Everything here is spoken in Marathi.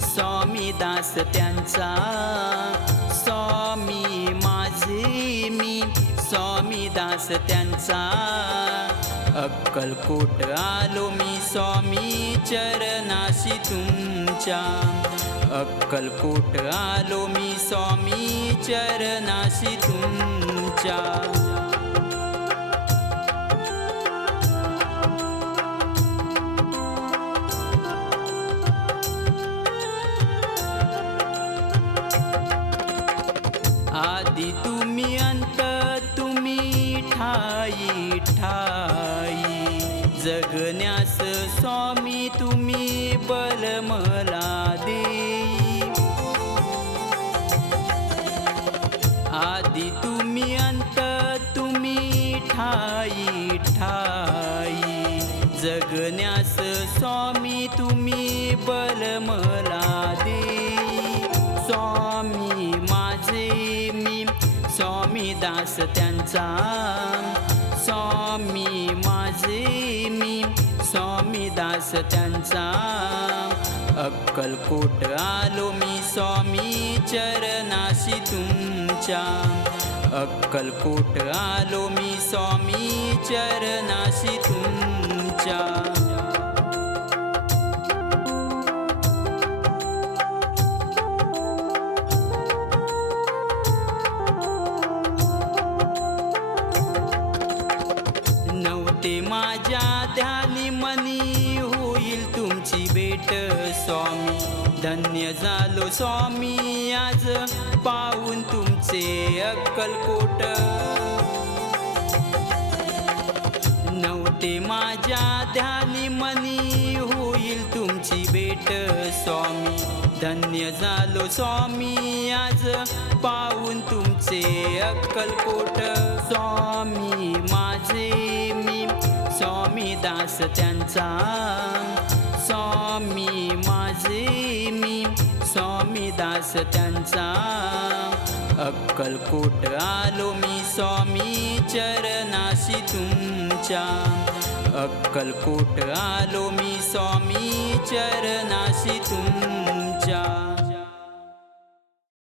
स्वामी दास त्यांचा. स्वामी माझे मी स्वामी दास त्यांचा. अक्कलकोट आलो मी स्वामी चरणाशी तुमच्या. अक्कलकोट आलो मी स्वामी चरणाशी तुमच्या. आधी तुम्ही अंत तुम्ही ठाई ठाई. जगण्यास स्वामी तुम्ही बल मला देई आधी तुम्ही अंत तुम्ही ठाई ठाई. जगण्यास स्वामी तुम्ही बल मला देई स्वामी दास त्यांचा. स्वामी माझे मी स्वामी दास त्यांचा. अक्कलकोट आलो मी स्वामी चरणाशी तुमच्या. अक्कलकोट आलो मी स्वामी चरणाशी तुम ध्यानी मनी होईल तुमची भेट स्वामी. धन्य झालो स्वामी आज पाहून तुमचे अक्कलकोट नव्हते माझ्या ध्यानी मनी होईल तुमची भेट स्वामी. धन्य झालो स्वामी आज पाहून तुमचे अक्कलकोट स्वामी माझे स्वामी दास त्यांचा. स्वामी माझे मी स्वामी दास त्यांचा. अक्कलकोट आलो मी स्वामी चरणाशी तुमच्या. अक्कलकोट आलो मी स्वामी